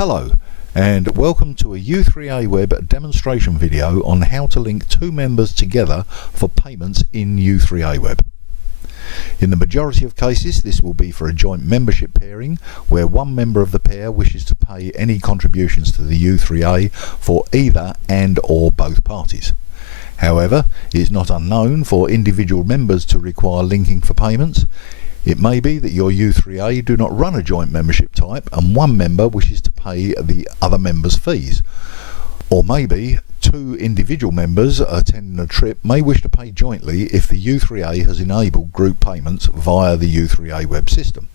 Hello and welcome to a U3A Web demonstration video on how to link two members together for payments in U3A Web. In the majority of cases this will be for a joint membership pairing where one member of the pair wishes to pay any contributions to the U3A for either and or both parties. However, it is not unknown for individual members to require linking for payments. It may be that your U3A do not run a joint membership type and one member wishes to pay the other member's fees. Or maybe two individual members attending a trip may wish to pay jointly if the U3A has enabled group payments via the U3A web system.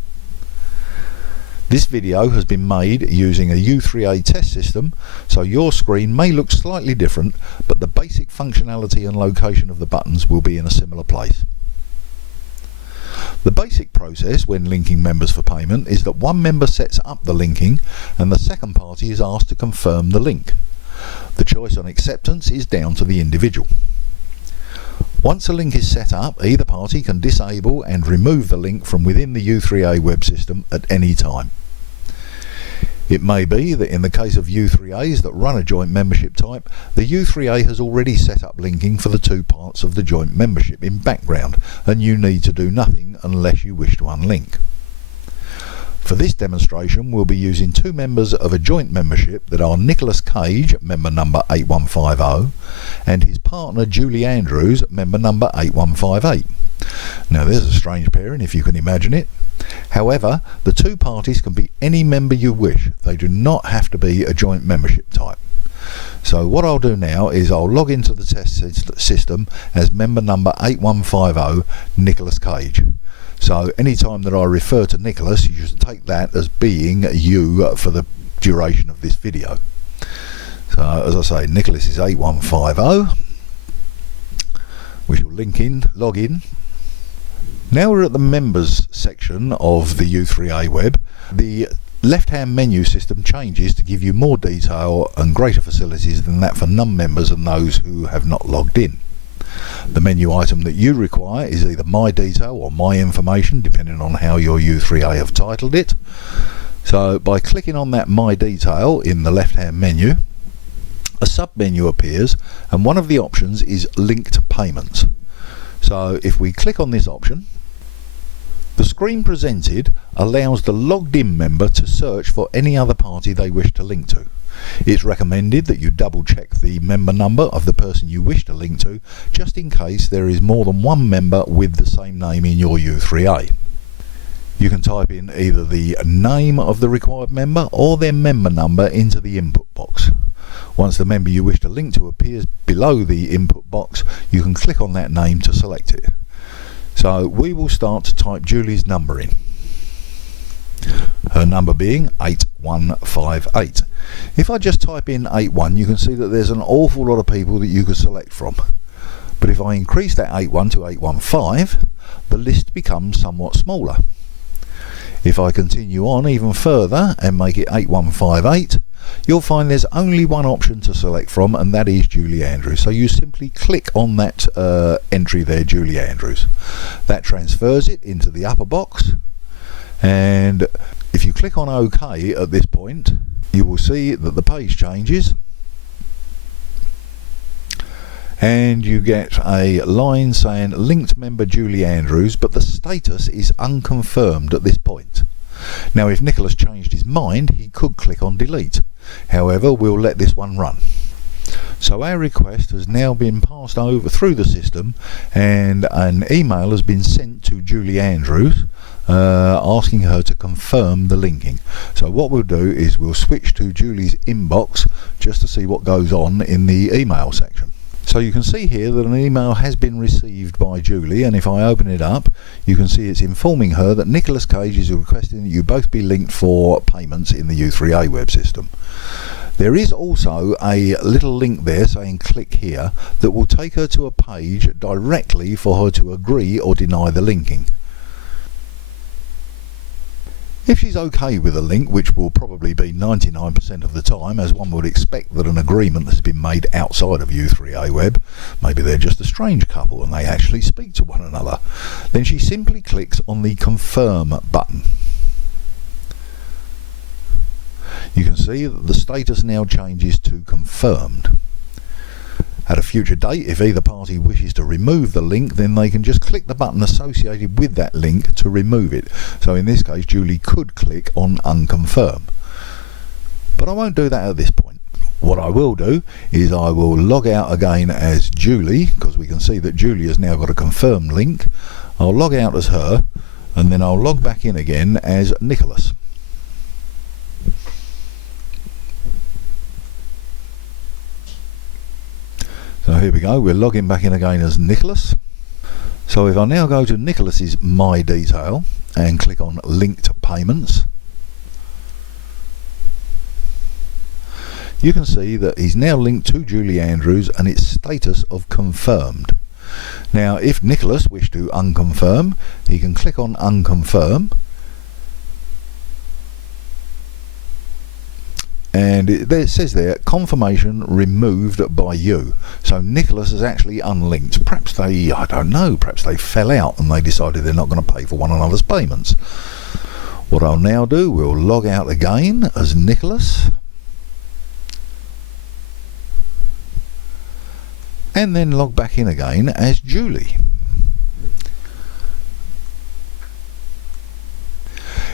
This video has been made using a U3A test system, so your screen may look slightly different, but the basic functionality and location of the buttons will be in a similar place. The basic process when linking members for payment is that one member sets up the linking and the second party is asked to confirm the link. The choice on acceptance is down to the individual. Once a link is set up, either party can disable and remove the link from within the U3A web system at any time. It may be that in the case of U3As that run a joint membership type, the U3A has already set up linking for the two parts of the joint membership in background and you need to do nothing unless you wish to unlink. For this demonstration we'll be using two members of a joint membership that are Nicholas Cage, member number 8150, and his partner Julie Andrews, member number 8158. Now there's a strange pairing if you can imagine it. However, the two parties can be any member you wish. They do not have to be a joint membership type. So what I'll do now is I'll log into the test system as member number 8150 Nicholas Cage. So anytime that I refer to Nicholas, you should take that as being you for the duration of this video. So as I say, Nicholas is 8150. We shall log in. Now we're at the members section of the U3A web. The left-hand menu system changes to give you more detail and greater facilities than that for non-members and those who have not logged in. The menu item that you require is either My Detail or My Information, depending on how your U3A have titled it. So by clicking on that My Detail in the left-hand menu, a sub-menu appears and one of the options is Linked Payments. So if we click on this option, the screen presented allows the logged in member to search for any other party they wish to link to. It's recommended that you double check the member number of the person you wish to link to, just in case there is more than one member with the same name in your U3A. You can type in either the name of the required member or their member number into the input box. Once the member you wish to link to appears below the input box, you can click on that name to select it. So we will start to type Julie's number in. Her number being 8158. If I just type in 81, you can see that there's an awful lot of people that you could select from. But if I increase that 81 to 815, the list becomes somewhat smaller. If I continue on even further and make it 8158, you'll find there's only one option to select from, and that is Julie Andrews. So you simply click on that entry there, Julie Andrews. That transfers it into the upper box, and if you click on OK at this point, you will see that the page changes and you get a line saying linked member Julie Andrews, but the status is unconfirmed at this point. Now if Nicholas changed his mind, he could click on delete. However, we'll let this one run. So our request has now been passed over through the system and an email has been sent to Julie Andrews asking her to confirm the linking. So what we'll do is we'll switch to Julie's inbox just to see what goes on in the email section. So you can see here that an email has been received by Julie, and if I open it up you can see it's informing her that Nicholas Cage is requesting that you both be linked for payments in the U3A web system. There is also a little link there saying click here that will take her to a page directly for her to agree or deny the linking. If she's okay with a link, which will probably be 99% of the time, as one would expect that an agreement has been made outside of U3A Web, maybe they're just a strange couple and they actually speak to one another, then she simply clicks on the confirm button. You can see that the status now changes to confirmed. At a future date, if either party wishes to remove the link, then they can just click the button associated with that link to remove it. So in this case, Julie could click on unconfirm. But I won't do that at this point. What I will do is I will log out again as Julie, because we can see that Julie has now got a confirmed link. I'll log out as her, and then I'll log back in again as Nicholas. So here we go, we're logging back in again as Nicholas. So if I now go to Nicholas's My Detail and click on Linked Payments, you can see that he's now linked to Julie Andrews and its status of confirmed. Now if Nicholas wished to unconfirm, he can click on Unconfirm, and it says there, confirmation removed by you. So Nicholas has actually unlinked. Perhaps they, I don't know, perhaps they fell out and they decided they're not going to pay for one another's payments. What I'll now do, we'll log out again as Nicholas, and then log back in again as Julie.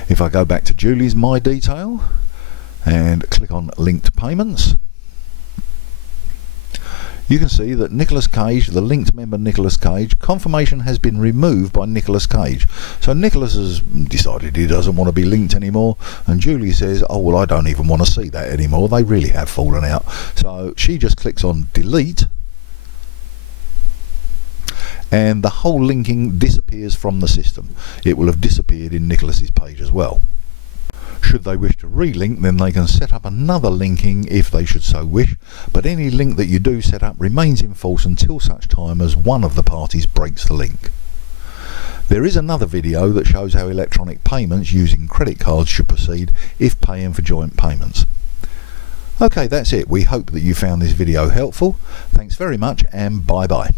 If I go back to Julie's My Detail and click on Linked Payments, you can see that Nicholas Cage, the linked member Nicholas Cage, confirmation has been removed by Nicholas Cage. So Nicholas has decided he doesn't want to be linked anymore, and Julie says, oh well, I don't even want to see that anymore, they really have fallen out. So she just clicks on Delete, and the whole linking disappears from the system. It will have disappeared in Nicholas's page as well. Should they wish to relink, then they can set up another linking if they should so wish, but any link that you do set up remains in force until such time as one of the parties breaks the link. There is another video that shows how electronic payments using credit cards should proceed if paying for joint payments. Okay, that's it. We hope that you found this video helpful. Thanks very much, and bye bye.